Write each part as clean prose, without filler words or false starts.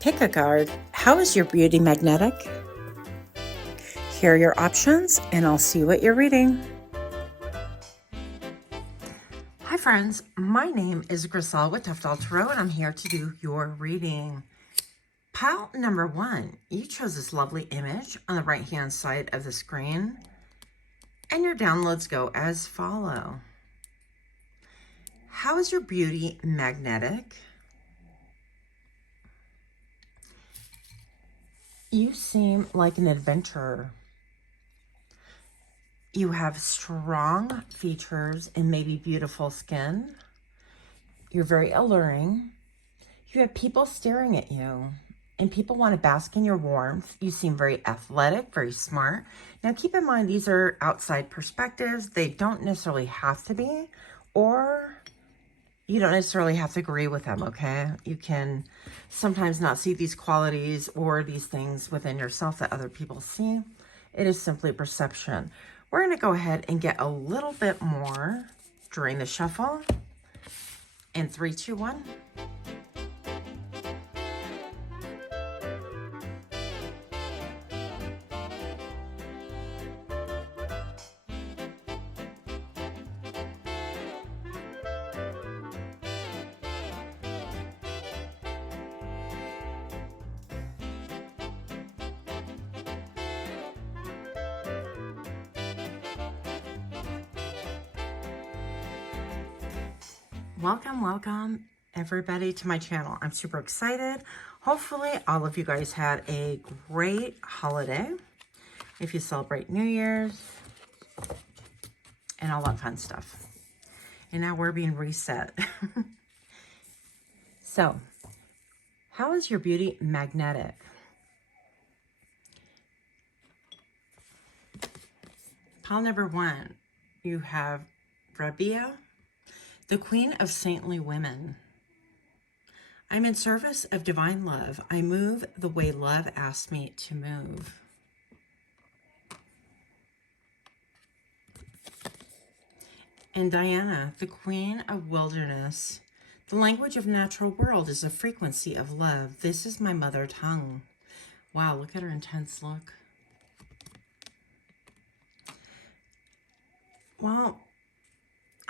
Pickacard, how is your beauty magnetic? Here are your options, and I'll see what you're reading. Hi friends, my name is Griselle with Toughdolltarot, and I'm here to do your reading. Pile number 1, you chose this lovely image on the right-hand side of the screen, and your downloads go as follow. How is your beauty magnetic? You seem like an adventurer. You have strong features and maybe beautiful skin. You're very alluring. You have people staring at you, and people want to bask in your warmth. You seem very athletic, very smart. Now keep in mind, these are outside perspectives. They don't necessarily have to be, or you don't necessarily have to agree with them, okay? You can sometimes not see these qualities or these things within yourself that other people see. It is simply perception. We're going to go ahead and get a little bit more during the shuffle. In 3, 2, 1. Welcome everybody to my channel. I'm super excited. Hopefully all of you guys had a great holiday. If you celebrate New Year's and all that fun stuff. And now we're being reset. So, how is your beauty magnetic? Pile number 1, you have Rabia, the Queen of Saintly Women. I'm in service of divine love. I move the way love asks me to move. And Diana, the Queen of Wilderness. The language of natural world is a frequency of love. This is my mother tongue. Wow, look at her intense look. Well,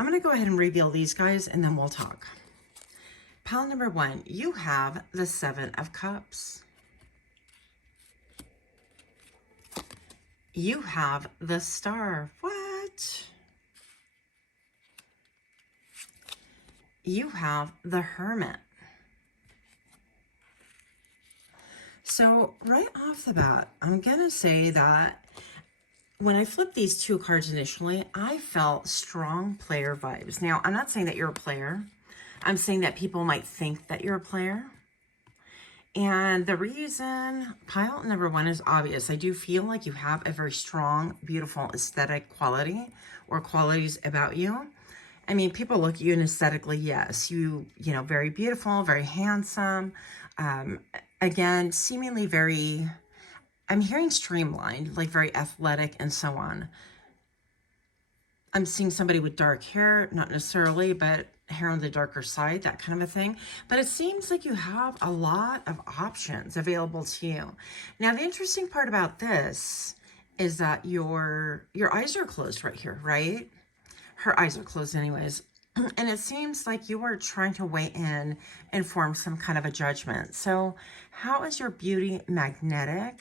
I'm going to go ahead and reveal these guys and then we'll talk. Pile number 1, you have the 7 of Cups. You have the Star. What? You have the Hermit. So right off the bat, I'm going to say that when I flipped these 2 cards initially, I felt strong player vibes. Now, I'm not saying that you're a player. I'm saying that people might think that you're a player. And the reason, pile number 1 is obvious. I do feel like you have a very strong, beautiful aesthetic quality or qualities about you. I mean, people look at you and aesthetically, yes, you know, very beautiful, very handsome. Again, seemingly very, I'm hearing streamlined, like very athletic and so on. I'm seeing somebody with dark hair, not necessarily, but hair on the darker side, that kind of a thing. But it seems like you have a lot of options available to you. Now, the interesting part about this is that your eyes are closed right here, right? Her eyes are closed anyways. And it seems like you are trying to weigh in and form some kind of a judgment. So how is your beauty magnetic?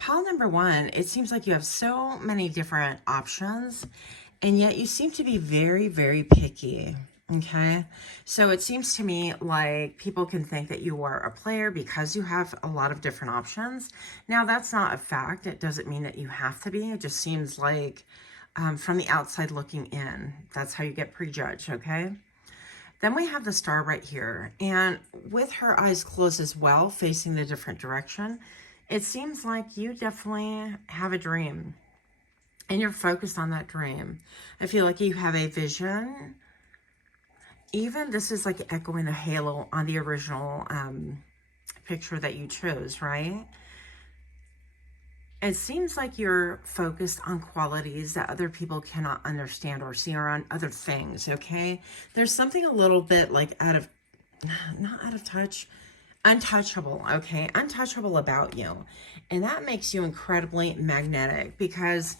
Pile number 1, it seems like you have so many different options, and yet you seem to be very, very picky, okay? So it seems to me like people can think that you are a player because you have a lot of different options. Now, that's not a fact. It doesn't mean that you have to be. It just seems like from the outside looking in, that's how you get prejudged, okay? Then we have the Star right here, and with her eyes closed as well, facing the different direction, it seems like you definitely have a dream and you're focused on that dream. I feel like you have a vision. Even this is like echoing a halo on the original picture that you chose, right? It seems like you're focused on qualities that other people cannot understand or see, or on other things, okay? There's something a little bit like not out of touch, untouchable, okay? Untouchable about you. And that makes you incredibly magnetic because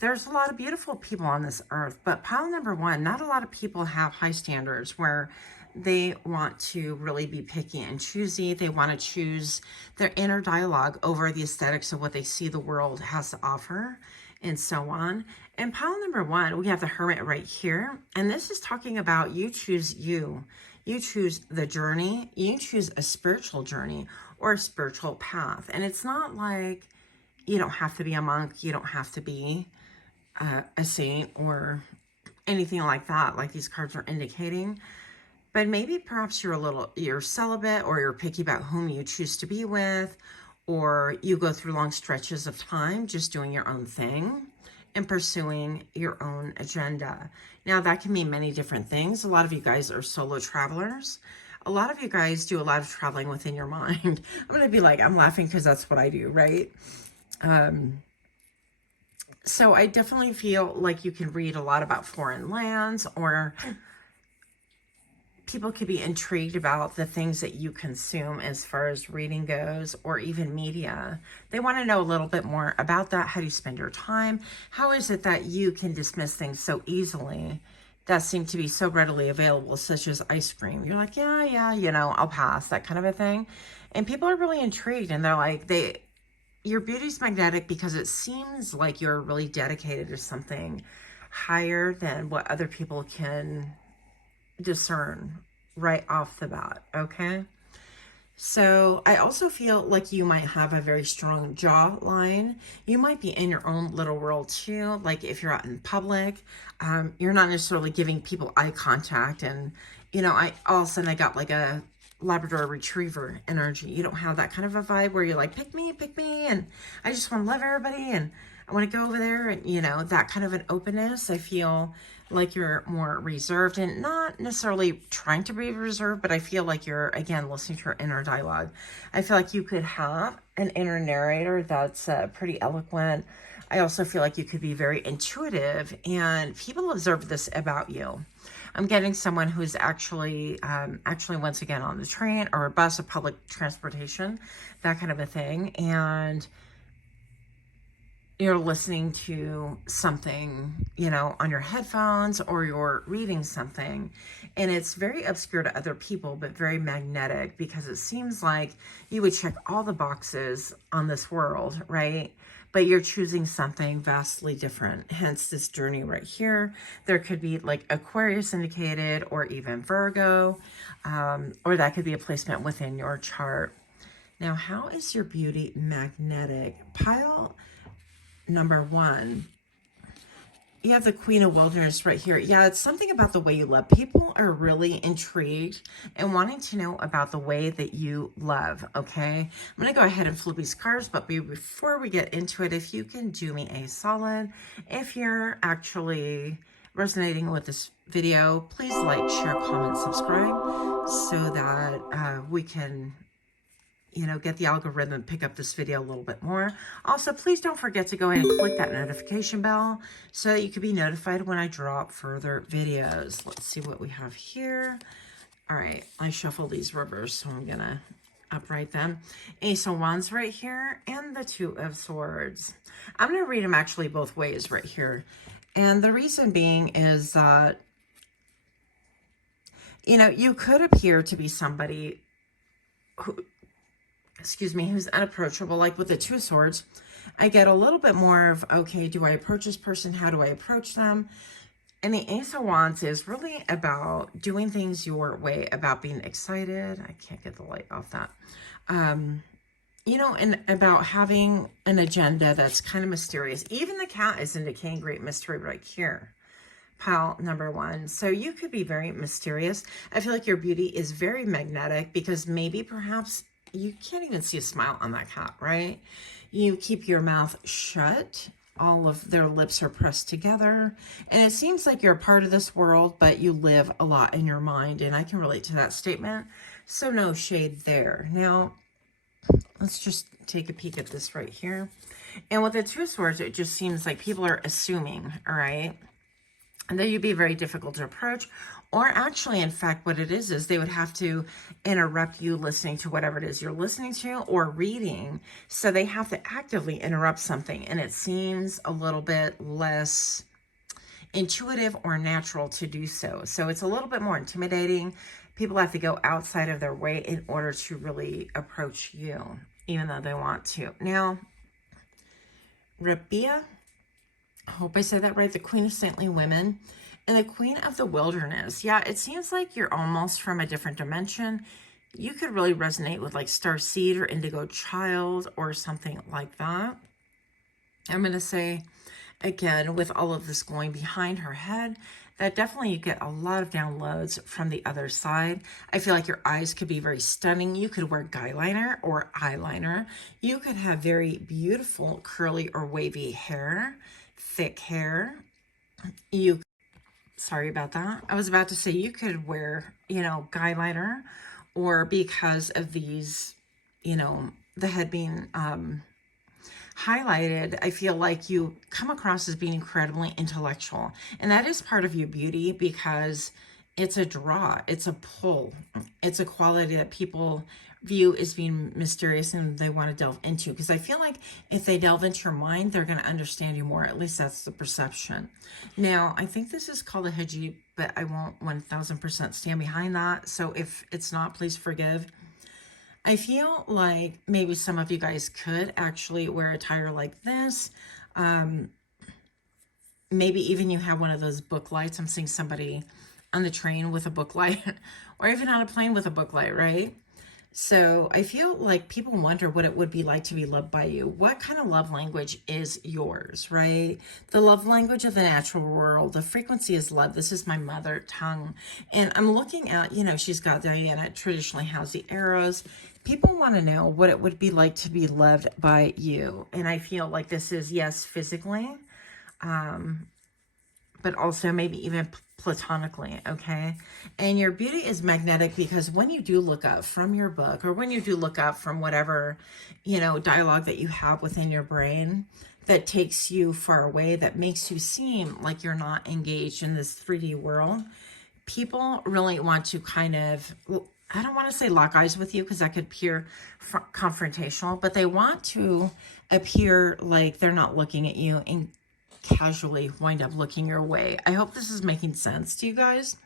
there's a lot of beautiful people on this earth, but pile number one, not a lot of people have high standards where they want to really be picky and choosy. They want to choose their inner dialogue over the aesthetics of what they see the world has to offer and so on. And pile number one, we have the Hermit right here. And this is talking about you choose you. You choose the journey. You choose a spiritual journey or a spiritual path. And it's not like you don't have to be a monk. You don't have to be a saint or anything like that, like these cards are indicating. But maybe perhaps you're celibate, or you're picky about whom you choose to be with, or you go through long stretches of time just doing your own thing and pursuing your own agenda. Now, that can mean many different things. A lot of you guys are solo travelers. A lot of you guys do a lot of traveling within your mind. I'm going to be like, I'm laughing because that's what I do, right? So I definitely feel like you can read a lot about foreign lands, or people could be intrigued about the things that you consume as far as reading goes, or even media. They want to know a little bit more about that. How do you spend your time? How is it that you can dismiss things so easily that seem to be so readily available, such as ice cream? You're like, yeah, you know, I'll pass, that kind of a thing. And people are really intrigued, and they're like, your beauty's magnetic because it seems like you're really dedicated to something higher than what other people can discern right off the bat, okay? So I also feel like you might have a very strong jawline. You might be in your own little world too. Like if you're out in public, you're not necessarily giving people eye contact. And, you know, all of a sudden I got like a Labrador Retriever energy. You don't have that kind of a vibe where you're like, pick me, and I just want to love everybody, and I want to go over there, and, you know, that kind of an openness. I feel like you're more reserved, and not necessarily trying to be reserved, but I feel like you're, again, listening to your inner dialogue. I feel like you could have an inner narrator that's pretty eloquent. I also feel like you could be very intuitive, and people observe this about you. I'm getting someone who's actually once again on the train or a bus, or public transportation, that kind of a thing. And you're listening to something, you know, on your headphones, or you're reading something, and it's very obscure to other people, but very magnetic, because it seems like you would check all the boxes on this world, right? But you're choosing something vastly different. Hence this journey right here. There could be like Aquarius indicated, or even Virgo, or that could be a placement within your chart. Now, how is your beauty magnetic? Pile number one, you have the Queen of Wilderness right here. Yeah, it's something about the way you love. People are really intrigued and wanting to know about the way that you love, okay? I'm going to go ahead and flip these cards, but before we get into it, if you can do me a solid, if you're actually resonating with this video, please like, share, comment, subscribe, so that we can, you know, get the algorithm, pick up this video a little bit more. Also, please don't forget to go ahead and click that notification bell so that you can be notified when I drop further videos. Let's see what we have here. All right, I shuffle these rivers, so I'm gonna upright them. Ace of Wands right here, and the Two of Swords. I'm gonna read them actually both ways right here. And the reason being is that, you know, you could appear to be somebody who, who's unapproachable. Like with the Two of Swords, I get a little bit more of, okay, do I approach this person? How do I approach them? And the Ace of Wands is really about doing things your way, about being excited. I can't get the light off that. You know, and about having an agenda that's kind of mysterious. Even the cat is indicating great mystery right here. Pile number one. So you could be very mysterious. I feel like your beauty is very magnetic, because maybe perhaps you can't even see a smile on that cat, right? You keep your mouth shut. All of their lips are pressed together. And it seems like you're a part of this world, but you live a lot in your mind. And I can relate to that statement. So no shade there. Now, let's just take a peek at this right here. And with the Two of Swords, it just seems like people are assuming, all right, and that you'd be very difficult to approach, Or actually, in fact, what it is they would have to interrupt you listening to whatever it is you're listening to or reading. So they have to actively interrupt something. And it seems a little bit less intuitive or natural to do so. So it's a little bit more intimidating. People have to go outside of their way in order to really approach you, even though they want to. Now, Rabia, I hope I said that right, the Queen of Saintly Women and the Queen of the Wilderness. Yeah, it seems like you're almost from a different dimension. You could really resonate with like Starseed or Indigo Child or something like that. I'm going to say, again, with all of this going behind her head, that definitely you get a lot of downloads from the other side. I feel like your eyes could be very stunning. You could wear guyliner or eyeliner. You could have very beautiful curly or wavy hair, thick hair. Sorry about that. I was about to say you could wear, guyliner, or because of these, the head being highlighted, I feel like you come across as being incredibly intellectual. And that is part of your beauty because it's a draw, it's a pull, it's a quality that people view as being mysterious and they want to delve into. Because I feel like if they delve into your mind, they're going to understand you more. At least that's the perception. Now, I think this is called a hijab, but I won't 1000% stand behind that. So if it's not, please forgive. I feel like maybe some of you guys could actually wear attire like this. Maybe even you have one of those book lights. I'm seeing somebody on the train with a book light or even on a plane with a book light, right? So I feel like people wonder what it would be like to be loved by you. What kind of love language is yours, right? The love language of the natural world. The frequency is love. This is my mother tongue. And I'm looking at, she's got Diana traditionally has the arrows. People want to know what it would be like to be loved by you. And I feel like this is, yes, physically, but also maybe even platonically, okay? And your beauty is magnetic because when you do look up from your book or when you do look up from whatever, dialogue that you have within your brain that takes you far away, that makes you seem like you're not engaged in this 3D world, people really want to kind of, I don't want to say lock eyes with you because that could appear confrontational, but they want to appear like they're not looking at you and casually wind up looking your way. I hope this is making sense to you guys.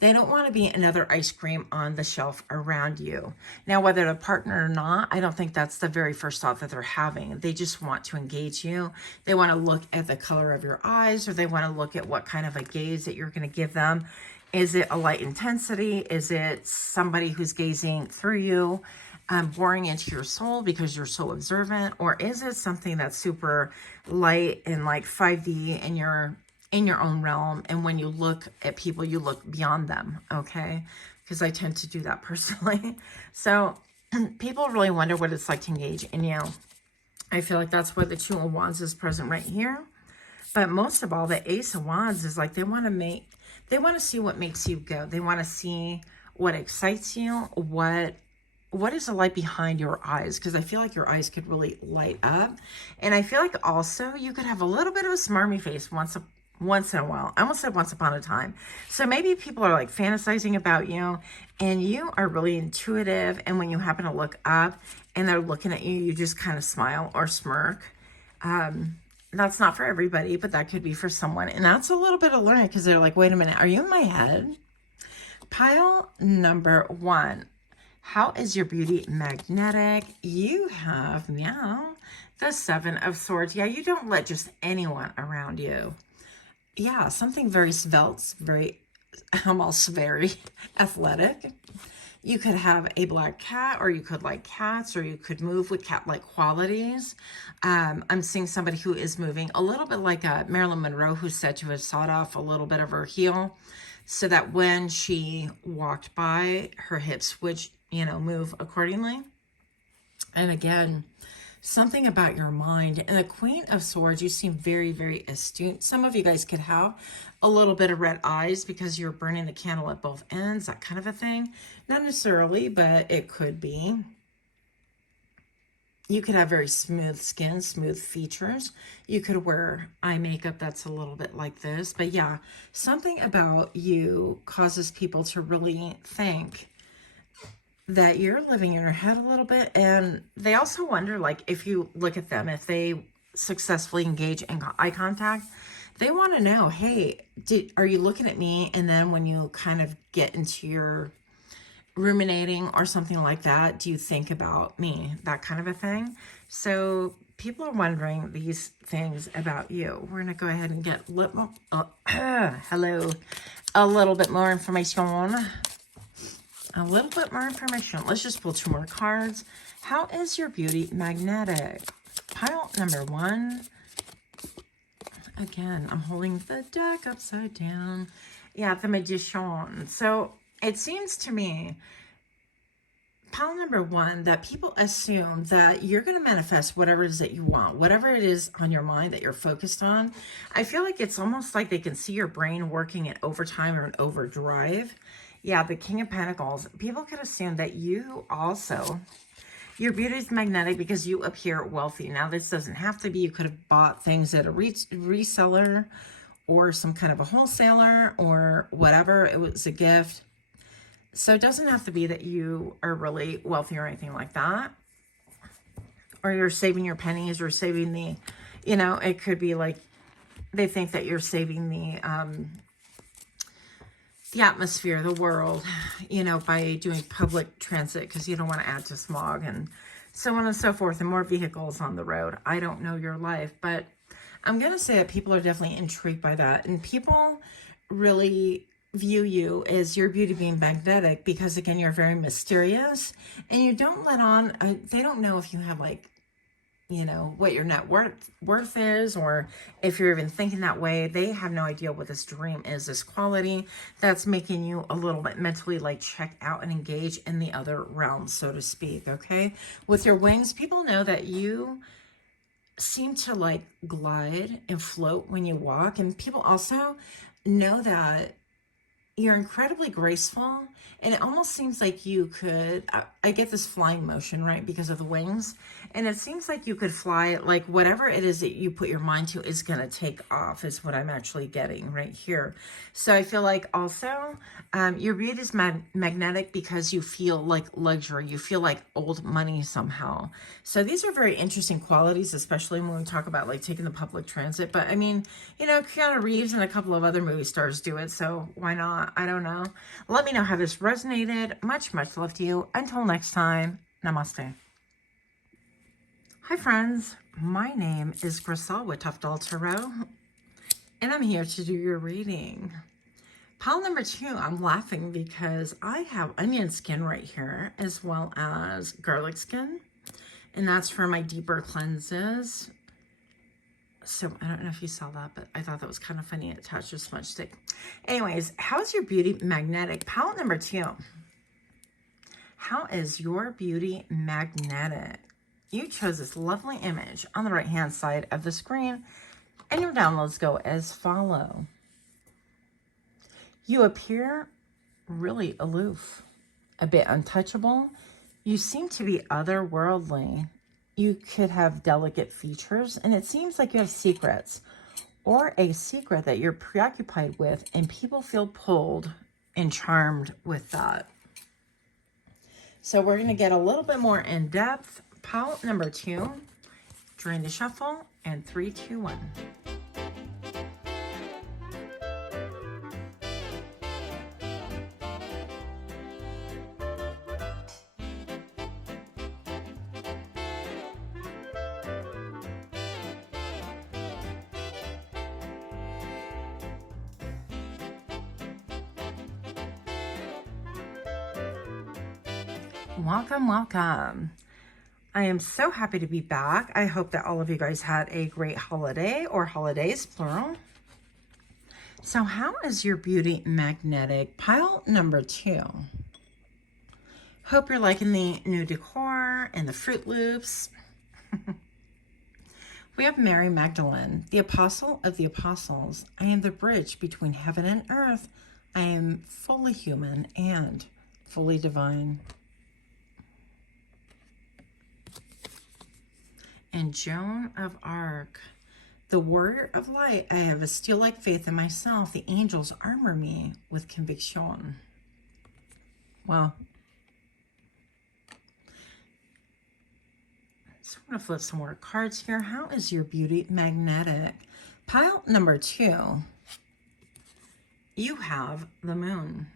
They don't want to be another ice cream on the shelf around you. Now, whether a partner or not, I don't think that's the very first thought that they're having. They just want to engage you. They want to look at the color of your eyes, or they want to look at what kind of a gaze that you're going to give them. Is it a light intensity? Is it somebody who's gazing through you, boring into your soul because you're so observant? Or is it something that's super light and like 5D and you're in your own realm, and when you look at people, you look beyond them, okay? Because I tend to do that personally. So people really wonder what it's like to engage in you. I feel like that's where the Two of Wands is present right here. But most of all, the Ace of Wands is like they want to see what makes you go. They want to see what excites you, what is the light behind your eyes? Because I feel like your eyes could really light up. And I feel like also you could have a little bit of a smarmy face once in a while. I almost said once upon a time. So maybe people are like fantasizing about you and you are really intuitive. And when you happen to look up and they're looking at you, you just kind of smile or smirk. That's not for everybody, but that could be for someone. And that's a little bit of learning because they're like, wait a minute, are you in my head? Pile number 1. How is your beauty magnetic? You have now the 7 of Swords. Yeah, you don't let just anyone around you. Yeah, something very svelte, almost very athletic. You could have a black cat, or you could like cats, or you could move with cat-like qualities. I'm seeing somebody who is moving a little bit like Marilyn Monroe, who's said to have sawed off a little bit of her heel so that when she walked by, her hips would, move accordingly. And again, something about your mind. And the Queen of Swords, you seem very, very astute. Some of you guys could have a little bit of red eyes because you're burning the candle at both ends, that kind of a thing. Not necessarily, but it could be. You could have very smooth skin, smooth features. You could wear eye makeup that's a little bit like this. But yeah, something about you causes people to really think that you're living in your head a little bit. And they also wonder, like, if you look at them, if they successfully engage in eye contact, they want to know, hey, are you looking at me? And then when you kind of get into your ruminating or something like that, do you think about me? That kind of a thing. So people are wondering these things about you. We're going to go ahead and get hello, a little bit more information. A little bit more information. Let's just pull 2 more cards. How is your beauty magnetic? Pile number 1. Again, I'm holding the deck upside down. Yeah, the Magician. So it seems to me, pile number 1, that people assume that you're going to manifest whatever it is that you want, whatever it is on your mind that you're focused on. I feel like it's almost like they can see your brain working at overtime or an overdrive. Yeah, the King of Pentacles. People could assume that you also, your beauty is magnetic because you appear wealthy. Now, this doesn't have to be. You could have bought things at a reseller or some kind of a wholesaler or whatever. It was a gift. So it doesn't have to be that you are really wealthy or anything like that. Or you're saving your pennies or saving the, you know, it could be like they think that you're saving the atmosphere, the world, you know, by doing public transit because you don't want to add to smog and so on and so forth, and more vehicles on the road. I don't know your life, but I'm going to say that people are definitely intrigued by that. And people really view you as your beauty being magnetic because, again, you're very mysterious and you don't let on, they don't know if you have, like, you know, what your net worth is, or if you're even thinking that way. They have no idea what this dream is, this quality that's making you a little bit mentally like check out and engage in the other realm, so to speak. Okay, with your wings, people know that you seem to like glide and float when you walk, and people also know that you're incredibly graceful, and it almost seems like you could, I get this flying motion, right, because of the wings, and it seems like you could fly, like whatever it is that you put your mind to is going to take off, is what I'm actually getting right here. So I feel like also your beauty is magnetic because you feel like luxury, you feel like old money somehow. So these are very interesting qualities, especially when we talk about like taking the public transit. But I mean, you know, Keanu Reeves and a couple of other movie stars do it, so why not? I don't know. Let me know how this resonated. Much love to you. Until next time, namaste. Hi friends, my name is Grisel with Toughdolltarot, and I'm here to do your reading. Pile number 2, I'm laughing because I have onion skin right here as well as garlic skin, and that's for my deeper cleanses. So I don't know if you saw that, but I thought that was kind of funny. It attached a smudge stick. Anyways, how's your beauty magnetic? Palette number 2. How is your beauty magnetic? You chose this lovely image on the right-hand side of the screen, and your downloads go as follow. You appear really aloof, a bit untouchable. You seem to be otherworldly. You could have delicate features, and it seems like you have secrets or a secret that you're preoccupied with, and people feel pulled and charmed with that. So we're going to get a little bit more in depth. Pile number 2, drain the shuffle, and 3, 2, 1. Welcome. I am so happy to be back. I hope that all of you guys had a great holiday, or holidays, plural. So how is your beauty magnetic? Pile number 2. Hope you're liking the new decor and the Fruit Loops. We have Mary Magdalene, the apostle of the apostles. I am the bridge between heaven and earth. I am fully human and fully divine. and Joan of Arc. The warrior of light, I have a steel-like faith in myself. The angels armor me with conviction. Wow. So I'm going to flip some more cards here. How is your beauty magnetic? Pile number 2. You have the moon.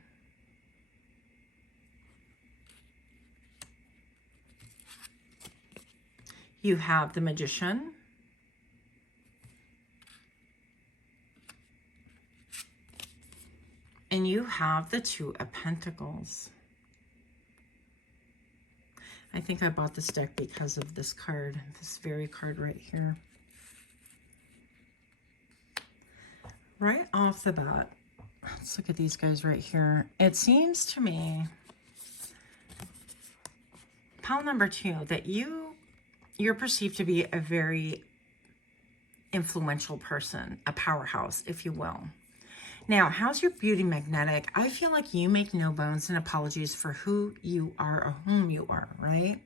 You have the magician. And you have the 2 of Pentacles. I think I bought this deck because of this card, this very card right here. Right off the bat, let's look at these guys right here. It seems to me, pile number 2, that you're perceived to be a very influential person, a powerhouse, if you will. Now, how's your beauty magnetic? I feel like you make no bones and apologies for who you are or whom you are, right?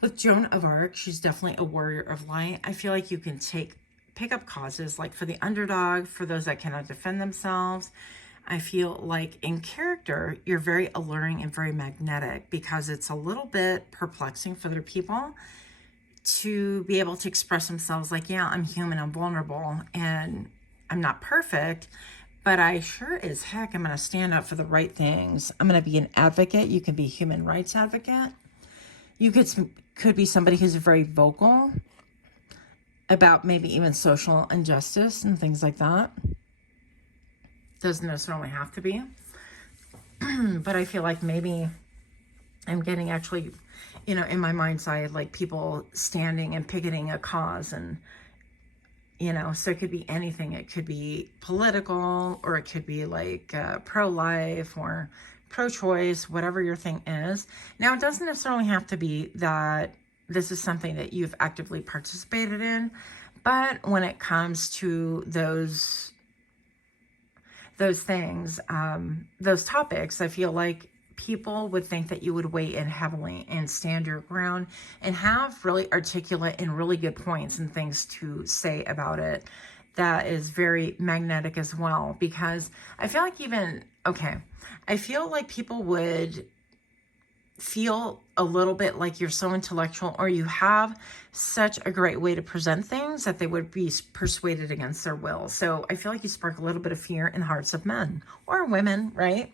With Joan of Arc, she's definitely a warrior of light. I feel like you can pick up causes, like for the underdog, for those that cannot defend themselves. I feel like in character, you're very alluring and very magnetic because it's a little bit perplexing for other people to be able to express themselves like, yeah, I'm human, I'm vulnerable, and I'm not perfect, but I sure as heck am going to stand up for the right things. I'm going to be an advocate. You can be a human rights advocate. You could be somebody who's very vocal about maybe even social injustice and things like that. Doesn't necessarily have to be. But I feel like maybe I'm getting actually, you know, in my mind's eye, like people standing and picketing a cause, and, you know, so it could be anything. It could be political, or it could be like pro-life or pro-choice, whatever your thing is. Now, it doesn't necessarily have to be that this is something that you've actively participated in, but when it comes to those things, those topics, I feel like people would think that you would weigh in heavily and stand your ground and have really articulate and really good points and things to say about it. That is very magnetic as well, because I feel like I feel like people would feel a little bit like you're so intellectual, or you have such a great way to present things that they would be persuaded against their will. So I feel like you spark a little bit of fear in the hearts of men or women, right?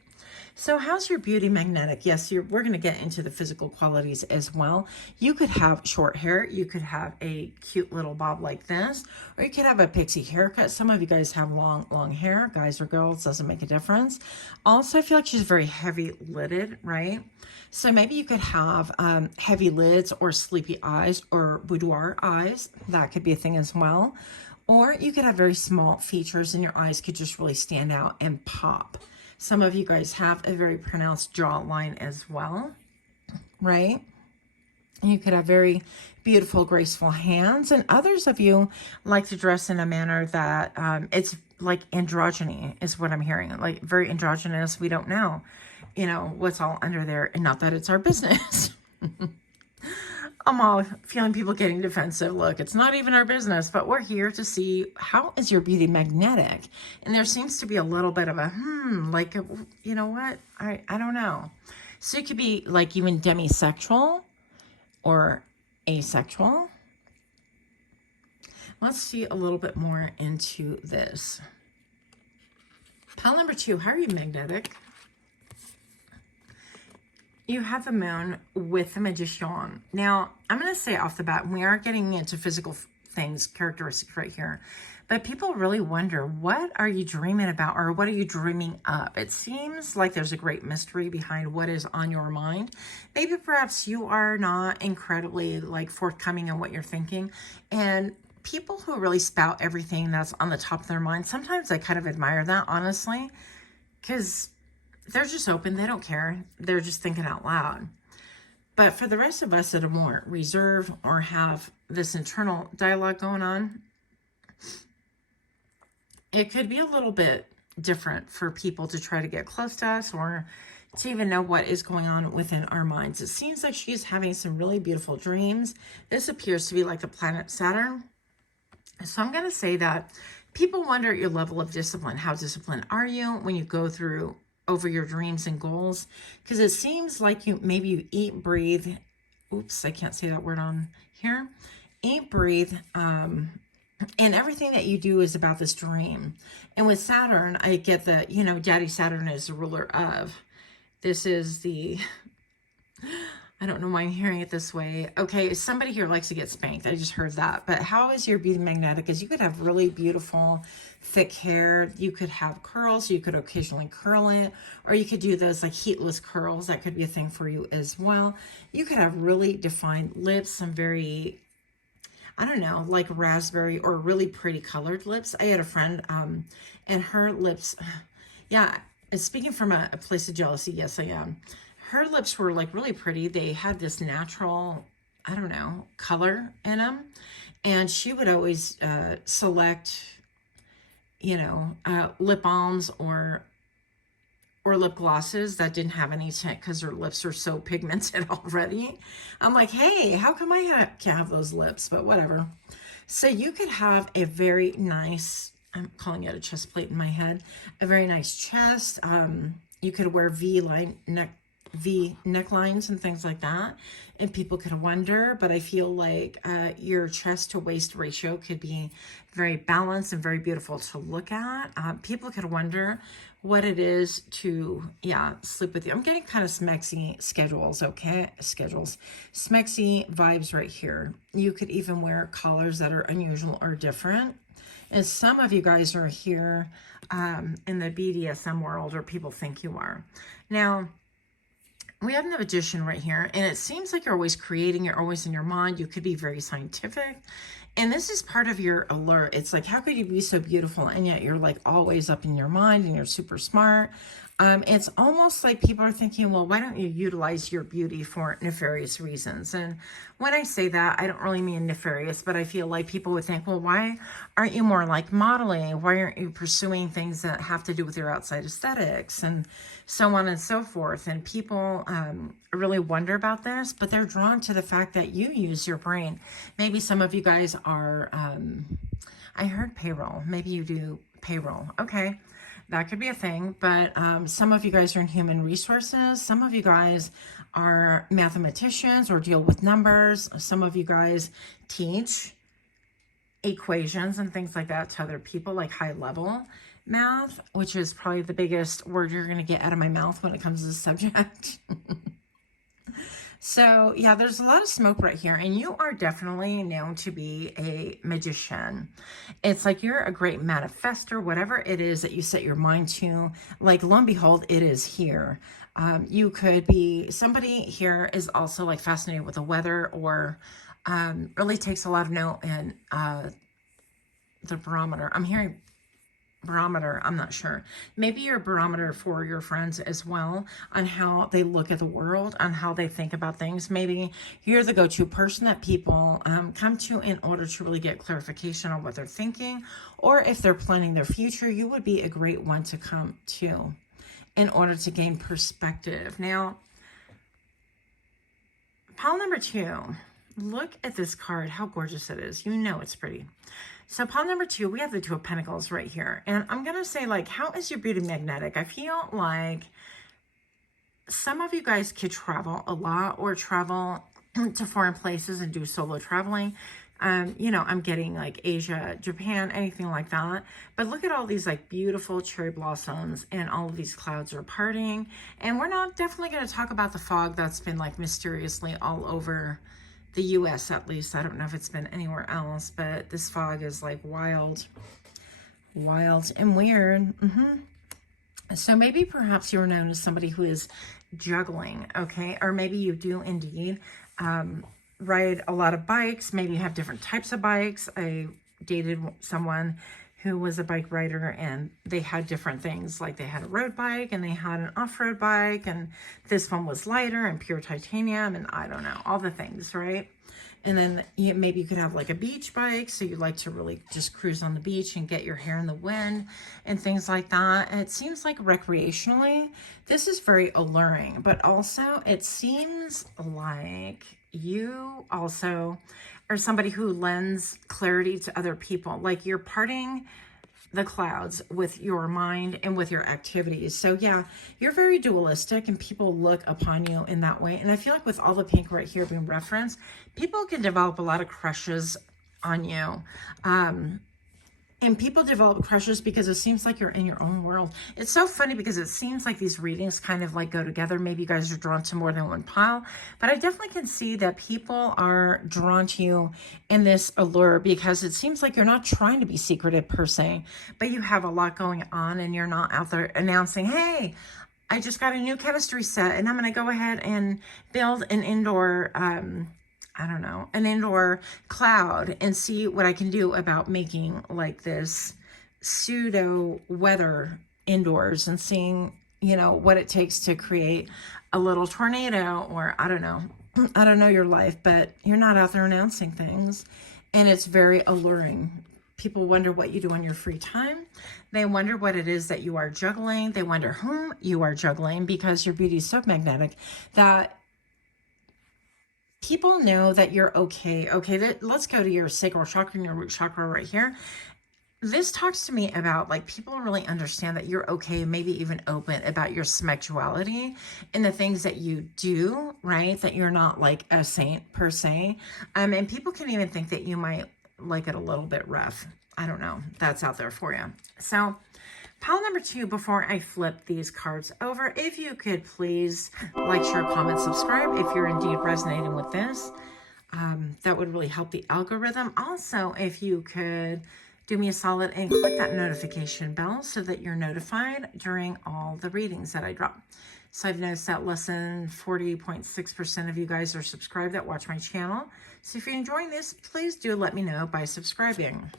So how's your beauty magnetic? Yes, we're going to get into the physical qualities as well. You could have short hair. You could have a cute little bob like this, or you could have a pixie haircut. Some of you guys have long hair, guys or girls, doesn't make a difference. Also, I feel like she's very heavy lidded, right? So maybe you could have heavy lids or sleepy eyes or boudoir eyes. That could be a thing as well. Or you could have very small features and your eyes could just really stand out and pop. Some of you guys have a very pronounced jawline as well, right? You could have very beautiful, graceful hands. And others of you like to dress in a manner that it's like androgyny is what I'm hearing. Like very androgynous. We don't know, you know, what's all under there. And not that it's our business. I'm all feeling people getting defensive. Look, it's not even our business, but we're here to see how is your beauty magnetic. And there seems to be a little bit of a, like, you know what? I don't know. So it could be like even demisexual or asexual. Let's see a little bit more into this. Pile number 2, how are you magnetic? You have the moon with the magician. Now, I'm going to say off the bat, we are getting into physical things, characteristics right here. But people really wonder, what are you dreaming about, or what are you dreaming up? It seems like there's a great mystery behind what is on your mind. Maybe perhaps you are not incredibly like forthcoming in what you're thinking. And people who really spout everything that's on the top of their mind, sometimes I kind of admire that, honestly, because they're just open. They don't care. They're just thinking out loud. But for the rest of us that are more reserved or have this internal dialogue going on, it could be a little bit different for people to try to get close to us or to even know what is going on within our minds. It seems like she's having some really beautiful dreams. This appears to be like the planet Saturn. So I'm going to say that people wonder at your level of discipline. How disciplined are you when you go through over your dreams and goals? Because it seems like maybe you eat, breathe. Oops, I can't say that word on here. Eat, breathe, and everything that you do is about this dream. And with Saturn, I get that, you know, Daddy Saturn is the ruler of. This is the, I don't know why I'm hearing it this way. Okay, somebody here likes to get spanked. I just heard that. But how is your beauty magnetic? Because you could have really beautiful, thick hair. You could have curls. You could occasionally curl it. Or you could do those like heatless curls. That could be a thing for you as well. You could have really defined lips, some very, I don't know, like raspberry or really pretty colored lips. I had a friend and her lips, yeah, speaking from a place of jealousy, yes, I am. Her lips were like really pretty. They had this natural, I don't know, color in them. And she would always select, you know, lip balms or lip glosses that didn't have any tint because her lips are so pigmented already. I'm like, hey, how come I can't have those lips? But whatever. So you could have a very nice, I'm calling it a chest plate in my head, a very nice chest. You could wear V necklines and things like that, and people could wonder, but I feel like your chest to waist ratio could be very balanced and very beautiful to look at. People could wonder what it is to, yeah, sleep with you. I'm getting kind of smexy schedules, okay? Smexy vibes right here. You could even wear collars that are unusual or different. And some of you guys are here in the BDSM world, or people think you are. Now, we have the Magician right here, and it seems like you're always creating, you're always in your mind. You could be very scientific, and this is part of your alert. It's like, how could you be so beautiful, and yet you're like always up in your mind, and you're super smart. It's almost like people are thinking, well, why don't you utilize your beauty for nefarious reasons? And when I say that, I don't really mean nefarious, but I feel like people would think, well, why aren't you more like modeling? Why aren't you pursuing things that have to do with your outside aesthetics and so on and so forth? And people really wonder about this, but they're drawn to the fact that you use your brain. Maybe some of you guys are, I heard payroll. Maybe you do payroll. Okay. That could be a thing, but some of you guys are in human resources. Some of you guys are mathematicians or deal with numbers. Some of you guys teach equations and things like that to other people, like high level math, which is probably the biggest word you're going to get out of my mouth when it comes to the subject. So yeah, there's a lot of smoke right here, and you are definitely known to be a magician. It's like you're a great manifester, whatever it is that you set your mind to, like lo and behold, it is here. You could be, somebody here is also like fascinated with the weather, or really takes a lot of note in the barometer. I'm hearing barometer, I'm not sure. Maybe you're a barometer for your friends as well, on how they look at the world, on how they think about things. Maybe you're the go-to person that people come to in order to really get clarification on what they're thinking, or if they're planning their future, you would be a great one to come to in order to gain perspective. Now, pile number 2, look at this card, how gorgeous it is. You know it's pretty. So pile number 2, we have the Two of Pentacles right here. And I'm going to say, like, how is your beauty magnetic? I feel like some of you guys could travel a lot, or travel to foreign places and do solo traveling. You know, I'm getting like Asia, Japan, anything like that. But look at all these like beautiful cherry blossoms, and all of these clouds are parting. And we're not definitely going to talk about the fog that's been like mysteriously all over the US, at least. I don't know if it's been anywhere else, but this fog is like wild and weird. So maybe perhaps you're known as somebody who is juggling, okay? Or maybe you do indeed ride a lot of bikes. Maybe you have different types of bikes. I dated someone who was a bike rider, and they had different things. Like they had a road bike, and they had an off-road bike, and this one was lighter and pure titanium, and I don't know, all the things, right? And then maybe you could have like a beach bike. So you like to really just cruise on the beach and get your hair in the wind and things like that. And it seems like recreationally, this is very alluring, but also it seems like you also are somebody who lends clarity to other people. Like you're parting the clouds with your mind and with your activities. So yeah, you're very dualistic and people look upon you in that way. And I feel like with all the pink right here being referenced, people can develop a lot of crushes on you. And people develop crushes because it seems like you're in your own world. It's so funny because it seems like these readings kind of like go together. Maybe you guys are drawn to more than one pile, but I definitely can see that people are drawn to you in this allure because it seems like you're not trying to be secretive per se, but you have a lot going on and you're not out there announcing, hey, I just got a new chemistry set and I'm going to go ahead and build an indoor, I don't know, an indoor cloud and see what I can do about making like this pseudo weather indoors and seeing, you know, what it takes to create a little tornado or I don't know. I don't know your life, but you're not out there announcing things and it's very alluring. People wonder what you do on your free time. They wonder what it is that you are juggling. They wonder whom you are juggling because your beauty is so magnetic that people know that you're okay. Okay, let's go to your sacral chakra and your root chakra right here. This talks to me about like people really understand that you're okay, maybe even open about your sexuality and the things that you do, right? That you're not like a saint per se. And people can even think that you might like it a little bit rough. I don't know. That's out there for you. So pile number 2, before I flip these cards over, if you could please like, share, comment, subscribe if you're indeed resonating with this. That would really help the algorithm. Also, if you could do me a solid and click that notification bell so that you're notified during all the readings that I drop. So I've noticed that less than 40.6% of you guys are subscribed that watch my channel. So if you're enjoying this, please do let me know by subscribing.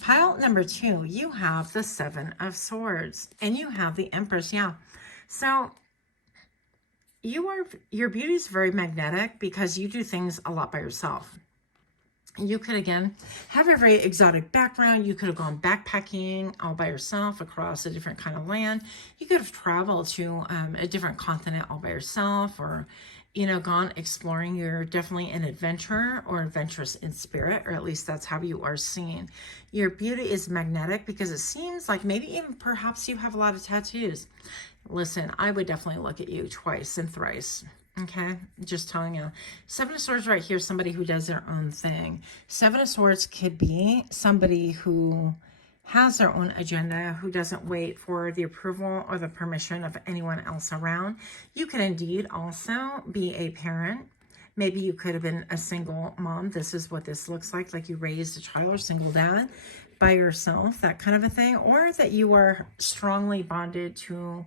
Pile number 2, you have the 7 of Swords and you have the Empress. Yeah. So your beauty is very magnetic because you do things a lot by yourself. You could, again, have a very exotic background. You could have gone backpacking all by yourself across a different kind of land. You could have traveled to a different continent all by yourself or, you know, gone exploring. You're definitely an adventurer or adventurous in spirit, or at least that's how you are seen. Your beauty is magnetic because it seems like maybe even perhaps you have a lot of tattoos. Listen, I would definitely look at you twice and thrice. Okay, just telling you. 7 of Swords right here, somebody who does their own thing. 7 of Swords could be somebody who has their own agenda, who doesn't wait for the approval or the permission of anyone else around. You could indeed also be a parent. Maybe you could have been a single mom. This is what this looks like you raised a child or single dad by yourself, that kind of a thing. Or that you are strongly bonded to,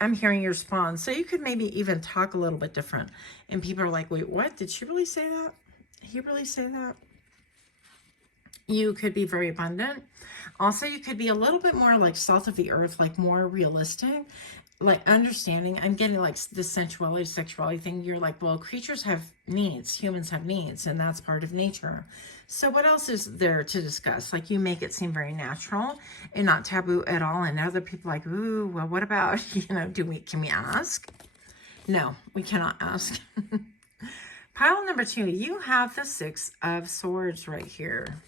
I'm hearing your spawn. So you could maybe even talk a little bit different. And people are like, wait, what? Did she really say that? He really say that? You could be very abundant. Also, you could be a little bit more like salt of the earth, like more realistic, like understanding. I'm getting like the sensuality, sexuality thing. You're like, well, creatures have needs. Humans have needs, and that's part of nature. So what else is there to discuss? Like you make it seem very natural and not taboo at all. And other people like, ooh, well, what about, you know, can we ask? No, we cannot ask. Pile number 2, you have the 6 of Swords right here.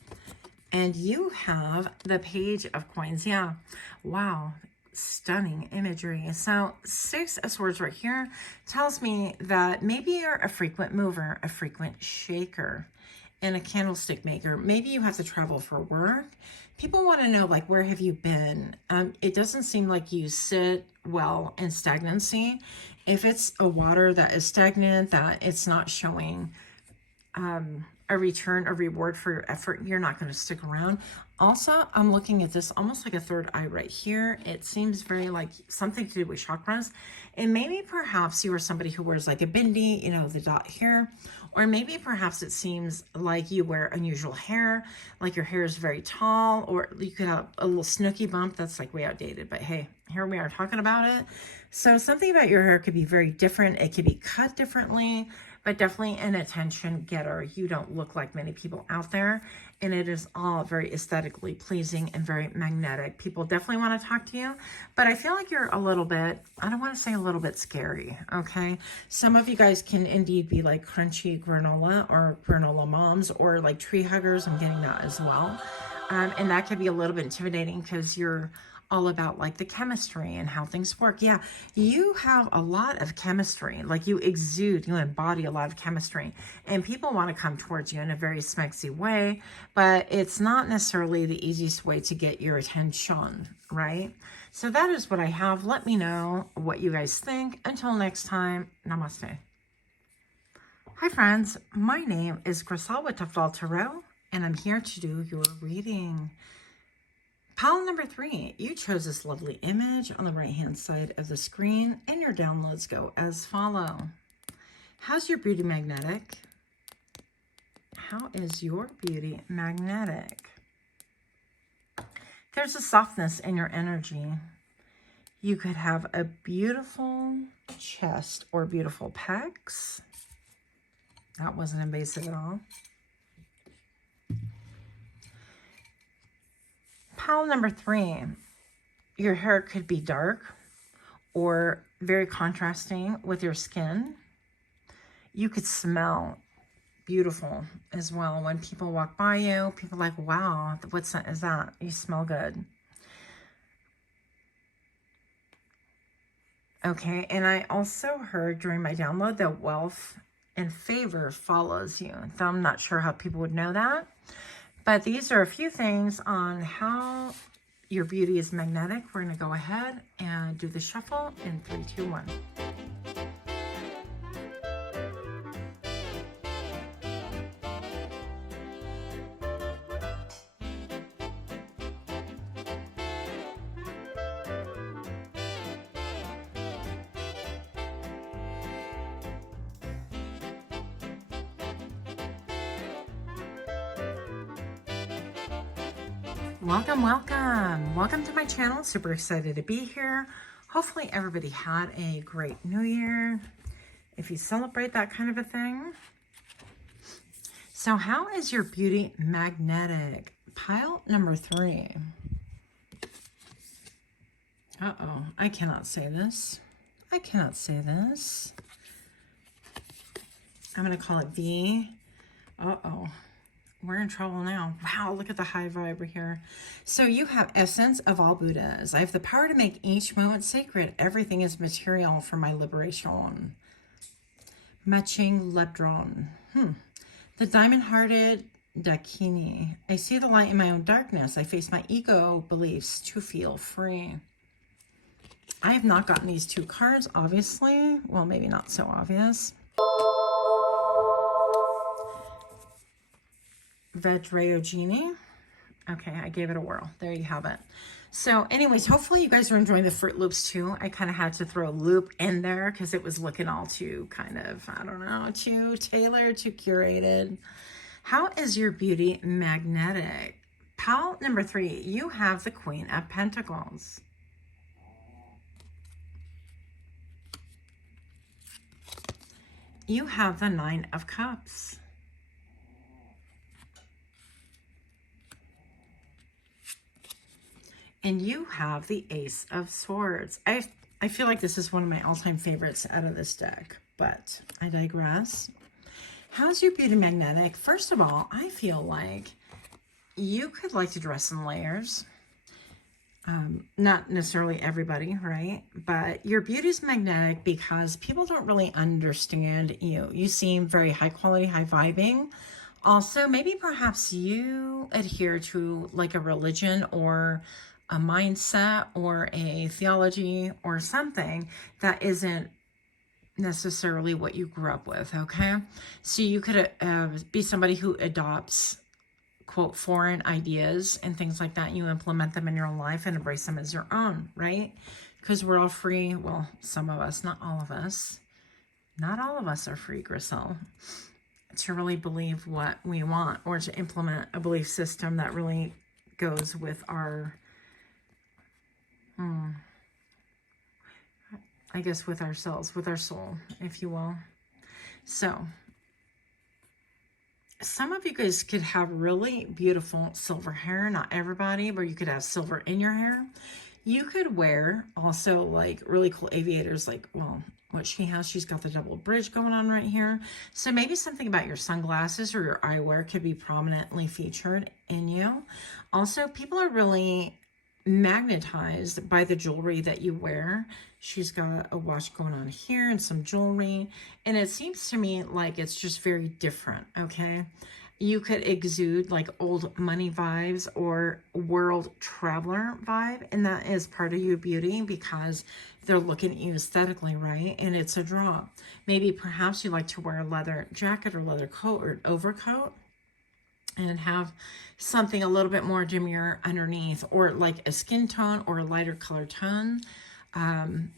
And you have the Page of Coins. Yeah. Wow. Stunning imagery. So 6 of Swords right here tells me that maybe you're a frequent mover, a frequent shaker, and a candlestick maker. Maybe you have to travel for work. People want to know, like, where have you been? It doesn't seem like you sit well in stagnancy. If it's a water that is stagnant, that it's not showing a return, a reward for your effort, you're not going to stick around. Also, I'm looking at this almost like a third eye right here. It seems very like something to do with chakras. And maybe perhaps you are somebody who wears like a bindi, you know, the dot here. Or maybe perhaps it seems like you wear unusual hair, like your hair is very tall, or you could have a little snooky bump. That's like way outdated, but hey, here we are talking about it. So something about your hair could be very different. It could be cut differently. but definitely an attention getter. You don't look like many people out there, and it is all very aesthetically pleasing and very magnetic. People definitely want to talk to you, but I feel like you're a little bit, I don't want to say a little bit scary, okay? Some of you guys can indeed be like crunchy granola or granola moms or like tree huggers. I'm getting that as well. And that could be a little bit intimidating because you're all about like the chemistry and how things work. Yeah, you have a lot of chemistry, like you exude, you embody a lot of chemistry, and people want to come towards you in a very smexy way, but it's not necessarily the easiest way to get your attention, right? So that is what I have. Let me know what you guys think. Until next time, namaste. Hi friends, my name is Grisel with Toughdolltarot, and I'm here to do your reading. Pile number 3, you chose this lovely image on the right-hand side of the screen, and your downloads go as follow. How's your beauty magnetic? How is your beauty magnetic? There's a softness in your energy. You could have a beautiful chest or beautiful pecs. That wasn't invasive at all. Pile number 3, your hair could be dark or very contrasting with your skin. You could smell beautiful as well. When people walk by you, people are like, wow, what scent is that? You smell good. Okay, and I also heard during my download that wealth and favor follows you. So I'm not sure how people would know that. But these are a few things on how your beauty is magnetic. We're going to go ahead and do the shuffle in 3, 2, 1. Welcome to my channel. Super excited to be here. Hopefully everybody had a great new year, if you celebrate that kind of a thing. So how is your beauty magnetic? Pile number 3. Uh-oh, I cannot say this. I cannot say this. I'm going to call it V. Uh-oh. We're in trouble now. Wow, look at the high vibe here. So you have essence of all Buddhas. I have the power to make each moment sacred. Everything is material for my liberation. Matching Lepdron. The diamond-hearted Dakini. I see the light in my own darkness. I face my ego beliefs to feel free. I have not gotten these 2 cards, obviously. Well, maybe not so obvious. Vajrayogini. Okay, I gave it a whirl. There you have it. So anyways, hopefully you guys are enjoying the Fruit Loops too. I kind of had to throw a loop in there because it was looking all too kind of, I don't know, too tailored, too curated. How is your beauty magnetic? Pile number 3, you have the Queen of Pentacles. You have the 9 of Cups. And you have the Ace of Swords. I feel like this is one of my all-time favorites out of this deck, but I digress. How's your beauty magnetic? First of all, I feel like you could like to dress in layers. Not necessarily everybody, right? But your beauty is magnetic because people don't really understand you. You seem very high quality, high vibing. Also, maybe perhaps you adhere to like a religion or a mindset or a theology or something that isn't necessarily what you grew up with, okay? So you could be somebody who adopts, quote, foreign ideas and things like that. You implement them in your own life and embrace them as your own, right? Because we're all free. Well, some of us, not all of us. Not all of us are free, Grisel, to really believe what we want or to implement a belief system that really goes with our I guess with ourselves, with our soul, if you will. So some of you guys could have really beautiful silver hair. Not everybody, but you could have silver in your hair. You could wear also like really cool aviators, like, well, what she has, she's got the double bridge going on right here. So maybe something about your sunglasses or your eyewear could be prominently featured in you. Also, people are really magnetized by the jewelry that you wear. She's got a watch going on here and some jewelry. And it seems to me like it's just very different, okay? You could exude like old money vibes or world traveler vibe. And that is part of your beauty because they're looking at you aesthetically, right? And it's a draw. Maybe perhaps you like to wear a leather jacket or leather coat or an overcoat and have something a little bit more demure underneath, or like a skin tone or a lighter color tone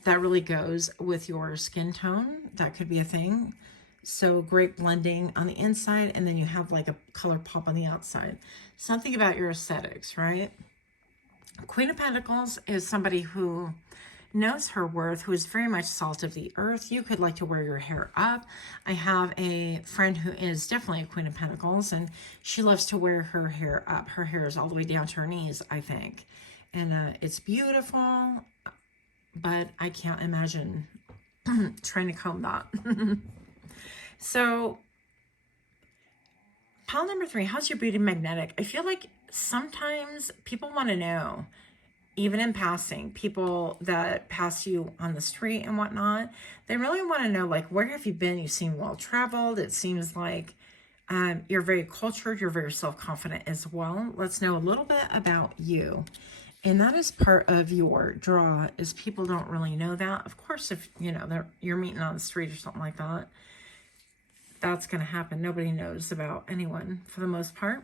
that really goes with your skin tone. That could be a thing. So great blending on the inside, and then you have like a color pop on the outside. Something about your aesthetics, right? Queen of Pentacles is somebody who knows her worth, who is very much salt of the earth. You could like to wear your hair up. I have a friend who is definitely a Queen of Pentacles, and she loves to wear her hair up. Her hair is all the way down to her knees, I think. And it's beautiful, but I can't imagine trying to comb that. So, pile number 3, how's your beauty magnetic? I feel like sometimes people want to know, even in passing, people that pass you on the street and whatnot, they really want to know, like, where have you been? You seem well-traveled. It seems like you're very cultured. You're very self-confident as well. Let's know a little bit about you. And that is part of your draw, is people don't really know that. Of course, if, you know, you're meeting on the street or something like that, that's going to happen. Nobody knows about anyone for the most part.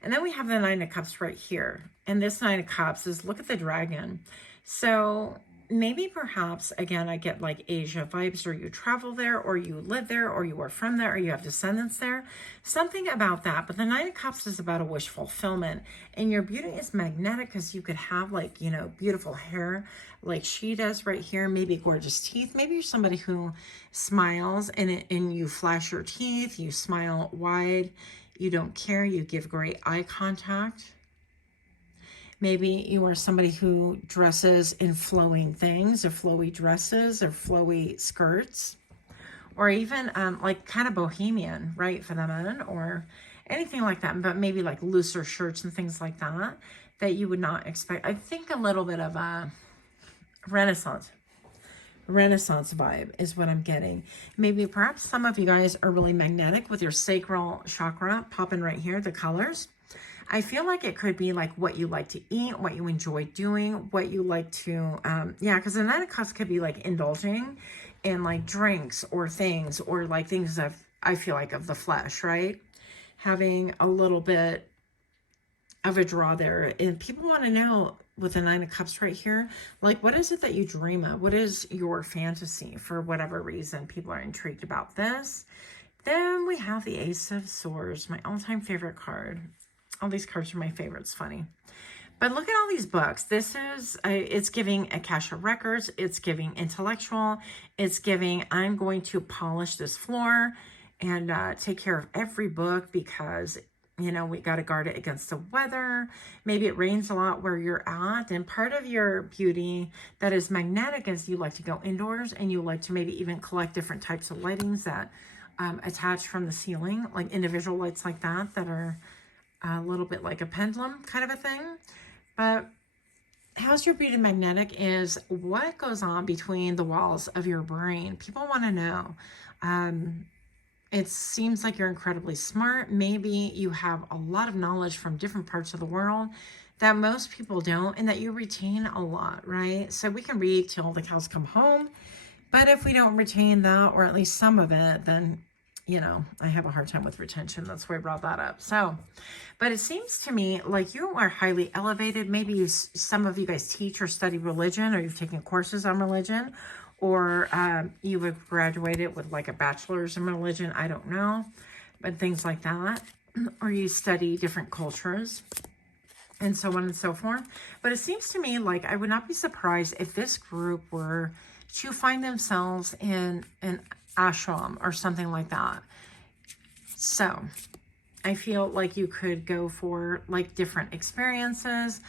And then we have the 9 of Cups right here. And this 9 of Cups is, look at the dragon. So maybe perhaps, again, I get like Asia vibes, or you travel there, or you live there, or you are from there, or you have descendants there. Something about that. But the 9 of Cups is about a wish fulfillment. And your beauty is magnetic because you could have like, you know, beautiful hair like she does right here. Maybe gorgeous teeth. Maybe you're somebody who smiles and you flash your teeth. You smile wide. You don't care. You give great eye contact. Maybe you are somebody who dresses in flowing things, or flowy dresses, or flowy skirts, or even like kind of bohemian, right, for the men, or anything like that. But maybe like looser shirts and things like that that you would not expect. I think a little bit of a Renaissance vibe is what I'm getting. Maybe perhaps some of you guys are really magnetic with your sacral chakra popping right here, the colors. I feel like it could be like what you like to eat, what you enjoy doing, what you like to, yeah, because the 9 of Cups could be like indulging in like drinks or things, or like things of, I feel like, of the flesh, right? Having a little bit of a draw there. And people want to know, with the 9 of Cups right here, like, what is it that you dream of? What is your fantasy? For whatever reason, people are intrigued about this. Then we have the Ace of Swords, my all-time favorite card. All these cards are my favorites, funny. But look at all these books. This is, it's giving Akasha Records. It's giving intellectual. It's giving, I'm going to polish this floor and take care of every book because, you know, we got to guard it against the weather. Maybe it rains a lot where you're at. And part of your beauty that is magnetic is you like to go indoors, and you like to maybe even collect different types of lightings that attach from the ceiling, like individual lights like that are a little bit like a pendulum kind of a thing. But how's your beauty magnetic is what goes on between the walls of your brain. People want to know. It seems like you're incredibly smart. Maybe you have a lot of knowledge from different parts of the world that most people don't, and that you retain a lot, right? So we can read till the cows come home, but if we don't retain that, or at least some of it, then, you know, I have a hard time with retention. That's why I brought that up. So, but it seems to me like you are highly elevated. Maybe some of you guys teach or study religion, or you've taken courses on religion, or you have graduated with like a bachelor's in religion. I don't know, but things like that. Or you study different cultures and so on and so forth. But it seems to me like I would not be surprised if this group were to find themselves in an ashram or something like that. So I feel like you could go for like different experiences.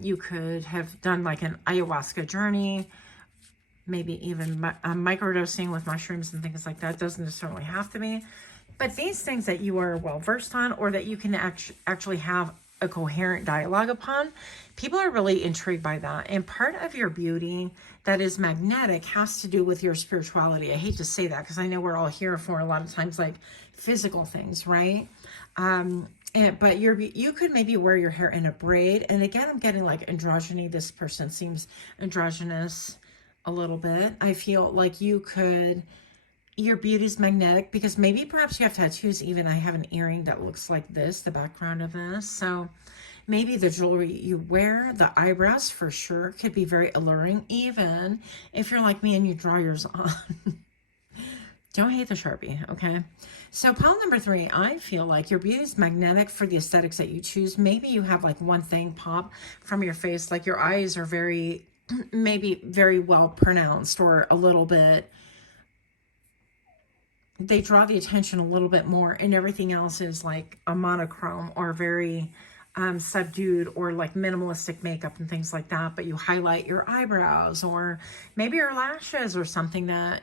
You could have done like an ayahuasca journey, maybe even microdosing with mushrooms and things like that. It doesn't necessarily have to be. But these things that you are well versed on, or that you can actually have a coherent dialogue upon, people are really intrigued by that. And part of your beauty that is magnetic has to do with your spirituality. I hate to say that because I know we're all here for a lot of times like physical things, right? But you could maybe wear your hair in a braid. And again, I'm getting like androgyny. This person seems androgynous a little bit. I feel like you could, your beauty's magnetic because maybe perhaps you have tattoos. Even I have an earring that looks like this, the background of this. So maybe the jewelry you wear, the eyebrows for sure could be very alluring, even if you're like me and you draw yours on. Don't hate the Sharpie, okay? So pile number 3, I feel like your beauty is magnetic for the aesthetics that you choose. Maybe you have like one thing pop from your face, like your eyes are very, maybe very well pronounced, or a little bit, they draw the attention a little bit more, and everything else is like a monochrome or very subdued, or like minimalistic makeup and things like that. But you highlight your eyebrows or maybe your lashes or something that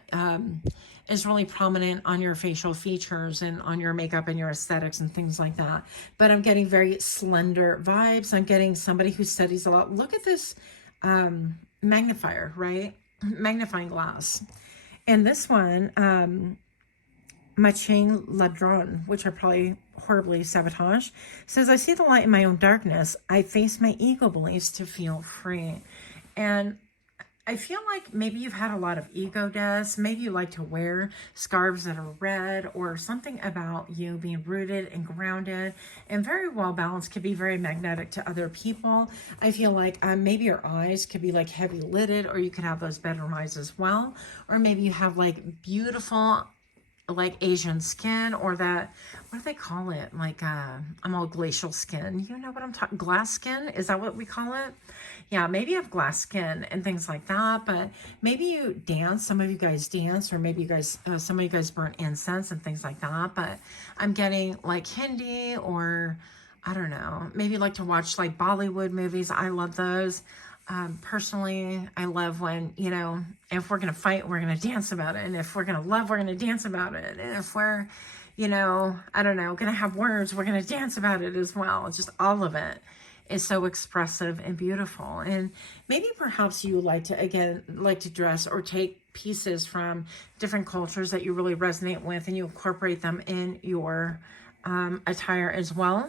is really prominent on your facial features and on your makeup and your aesthetics and things like that. But I'm getting very slender vibes. I'm getting somebody who studies a lot. Look at this magnifier, right? Magnifying glass. And this one, Machin Ladron, which I probably horribly sabotage, says, I see the light in my own darkness. I face my ego beliefs to feel free. And I feel like maybe you've had a lot of ego deaths. Maybe you like to wear scarves that are red, or something about you being rooted and grounded and very well balanced could be very magnetic to other people. I feel like maybe your eyes could be like heavy lidded, or you could have those bedroom eyes as well. Or maybe you have like beautiful like Asian skin, or that, what do they call it? Like, I'm all glacial skin. You know what I'm talking, glass skin? Is that what we call it? Yeah, maybe you have glass skin and things like that, but maybe you dance. Some of you guys dance, or maybe you guys, some of you guys burn incense and things like that, but I'm getting like Hindi, or I don't know, maybe you like to watch like Bollywood movies. I love those. Personally, I love when, you know, if we're going to fight, we're going to dance about it. And if we're going to love, we're going to dance about it. And if we're, you know, I don't know, going to have words, we're going to dance about it as well. It's just all of it is so expressive and beautiful. And maybe perhaps you like to, again, like to dress or take pieces from different cultures that you really resonate with, and you incorporate them in your attire as well.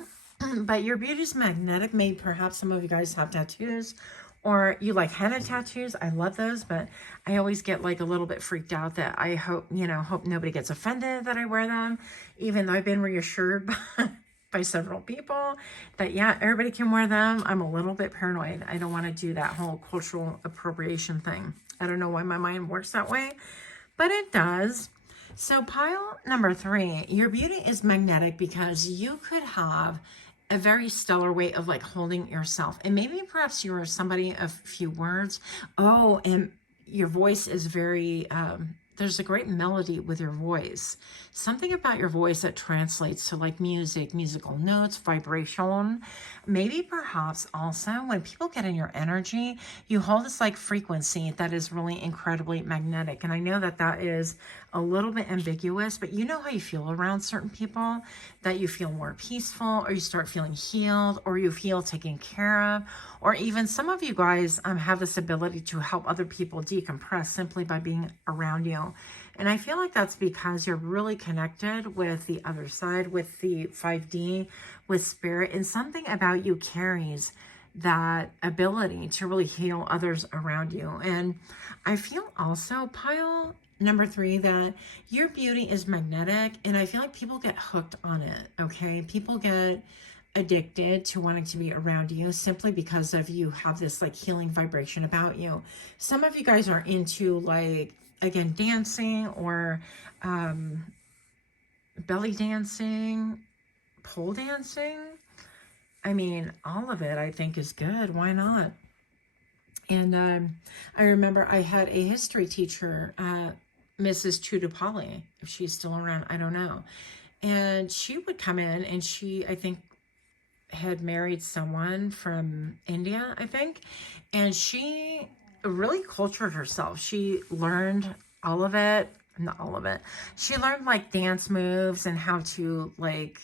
But your beauty is magnetic. Maybe perhaps some of you guys have tattoos, or you like henna tattoos. I love those, but I always get like a little bit freaked out that I hope, you know, hope nobody gets offended that I wear them, even though I've been reassured by several people that, yeah, everybody can wear them. I'm a little bit paranoid. I don't want to do that whole cultural appropriation thing. I don't know why my mind works that way, but it does. So pile number 3, your beauty is magnetic because you could have a very stellar way of like holding yourself. And maybe perhaps you are somebody of few words. Oh, and your voice is very, there's a great melody with your voice. Something about your voice that translates to like music, musical notes, vibration. Maybe perhaps also when people get in your energy, you hold this like frequency that is really incredibly magnetic. And I know that that is a little bit ambiguous, but you know how you feel around certain people, that you feel more peaceful, or you start feeling healed, or you feel taken care of, or even some of you guys have this ability to help other people decompress simply by being around you. And I feel like that's because you're really connected with the other side, with the 5D, with spirit, and something about you carries that ability to really heal others around you. And I feel also, pile number 3, that your beauty is magnetic, and I feel like people get hooked on it, okay? People get addicted to wanting to be around you simply because of you have this like healing vibration about you. Some of you guys are into like, again, dancing, or belly dancing, pole dancing. I mean, all of it I think is good. Why not? And I remember I had a history teacher, Mrs. Tudapalli, if she's still around, I don't know. And she would come in, and she, I think, had married someone from India, I think. And she really cultured herself. She learned all of it. Not all of it. She learned like dance moves and how to like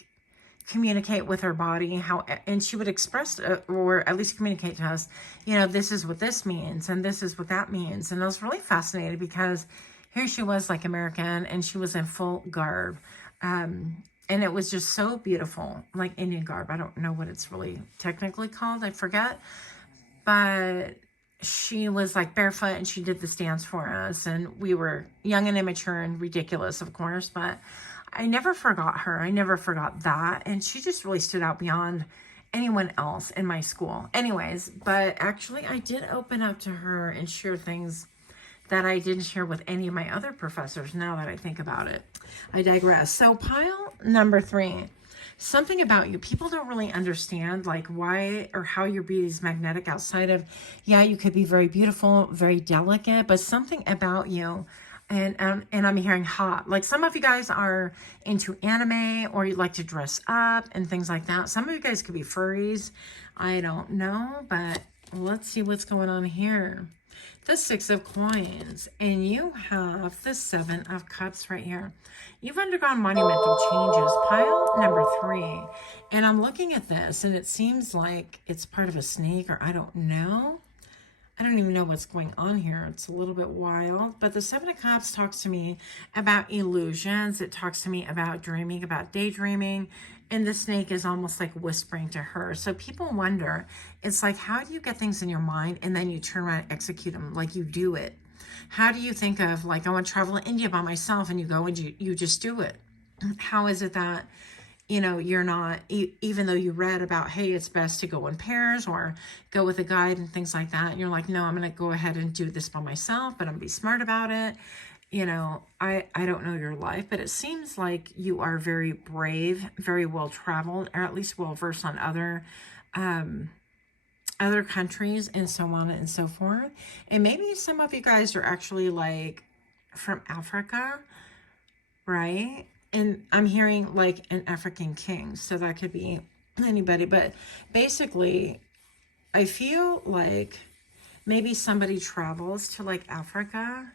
communicate with her body, and she would express or at least communicate to us, you know, this is what this means and this is what that means. And I was really fascinated because here she was like American, and she was in full garb, and it was just so beautiful, like Indian garb. I don't know what it's really technically called, I forget, but she was like barefoot, and she did this dance for us, and we were young and immature and ridiculous, of course, but I never forgot her. I never forgot that. And she just really stood out beyond anyone else in my school. Anyways, but actually I did open up to her and share things that I didn't share with any of my other professors, now that I think about it. I digress. So pile number 3, something about you. People don't really understand like why or how your beauty is magnetic outside of, yeah, you could be very beautiful, very delicate, but something about you. And I'm hearing hot. Like some of you guys are into anime, or you like to dress up and things like that. Some of you guys could be furries. I don't know, but let's see what's going on here. The 6 of Coins, and you have the 7 of Cups right here. You've undergone monumental changes. Pile number 3. And I'm looking at this, and it seems like it's part of a snake, or I don't know. I don't even know what's going on here. It's a little bit wild. But the 7 of Cups talks to me about illusions. It talks to me about dreaming, about daydreaming. And the snake is almost like whispering to her. So people wonder, it's like, how do you get things in your mind and then you turn around and execute them like you do it? How do you think of like, I want to travel to India by myself, and you go and you just do it? How is it that, you know, you're not, even though you read about, hey, it's best to go in pairs or go with a guide and things like that. And you're like, no, I'm going to go ahead and do this by myself, but I'm going to be smart about it. You know, I don't know your life, but it seems like you are very brave, very well traveled, or at least well versed on other countries and so on and so forth. And maybe some of you guys are actually like from Africa, right? And I'm hearing like an African king, so that could be anybody. But basically, I feel like maybe somebody travels to like Africa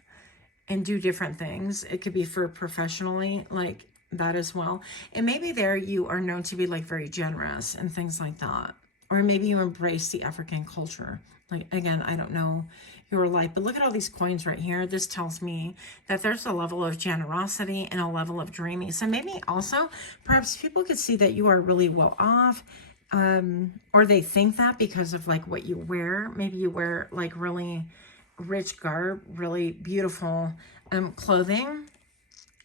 and do different things. It could be for professionally, like that as well. And maybe there you are known to be like very generous and things like that. Or maybe you embrace the African culture. Like, again, I don't know your life, but look at all these coins right here. This tells me that there's a level of generosity and a level of dreaming. So maybe also, perhaps people could see that you are really well off, or they think that because of like what you wear. Maybe you wear like really rich garb, really beautiful clothing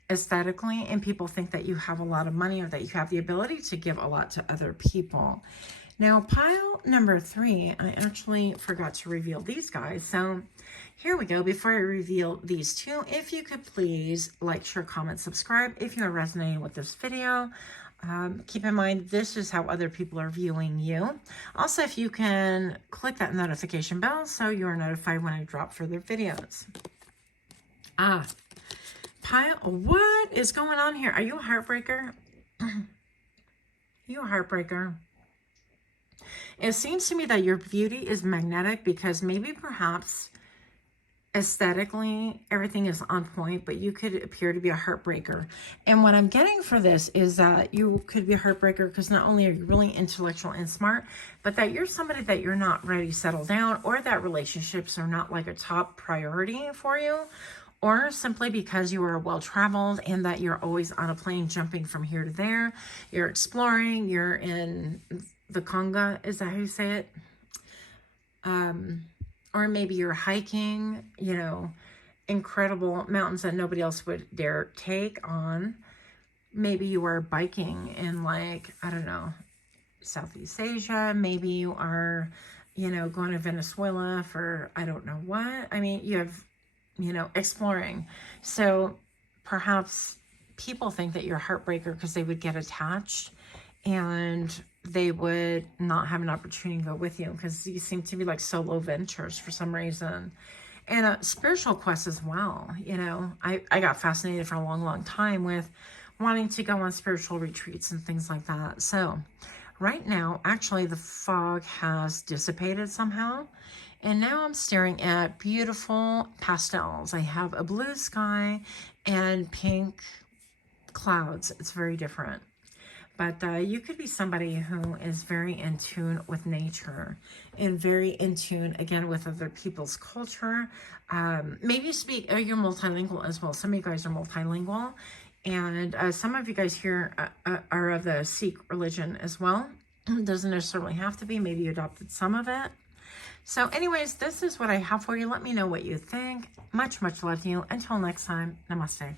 aesthetically, and people think that you have a lot of money, or that you have the ability to give a lot to other people. Now, pile number 3, I actually forgot to reveal these guys. So here we go. Before I reveal these 2, if you could please like, share, comment, subscribe if you are resonating with this video. Keep in mind, this is how other people are viewing you. Also, if you can click that notification bell so you are notified when I drop further videos. Pile, what is going on here? Are you a heartbreaker? You a heartbreaker? It seems to me that your beauty is magnetic, because maybe perhaps aesthetically everything is on point, but you could appear to be a heartbreaker. And what I'm getting for this is that you could be a heartbreaker because not only are you really intellectual and smart, but that you're somebody that you're not ready to settle down, or that relationships are not like a top priority for you, or simply because you are well-traveled and that you're always on a plane jumping from here to there. You're exploring, you're in the Conga, is that how you say it? Or maybe you're hiking, you know, incredible mountains that nobody else would dare take on. Maybe you are biking in like, I don't know, Southeast Asia. Maybe you are, you know, going to Venezuela for I don't know what. I mean, you have, you know, exploring. So perhaps people think that you're a heartbreaker because they would get attached and they would not have an opportunity to go with you, because you seem to be like solo ventures for some reason. And a spiritual quest as well. You know, I got fascinated for a long, long time with wanting to go on spiritual retreats and things like that. So right now, actually, the fog has dissipated somehow. And now I'm staring at beautiful pastels. I have a blue sky and pink clouds. It's very different. But you could be somebody who is very in tune with nature and very in tune, again, with other people's culture. Maybe you speak, you're multilingual as well. Some of you guys are multilingual. And some of you guys here are of the Sikh religion as well. It doesn't necessarily have to be. Maybe you adopted some of it. So anyways, this is what I have for you. Let me know what you think. Much, much love to you. Until next time, namaste.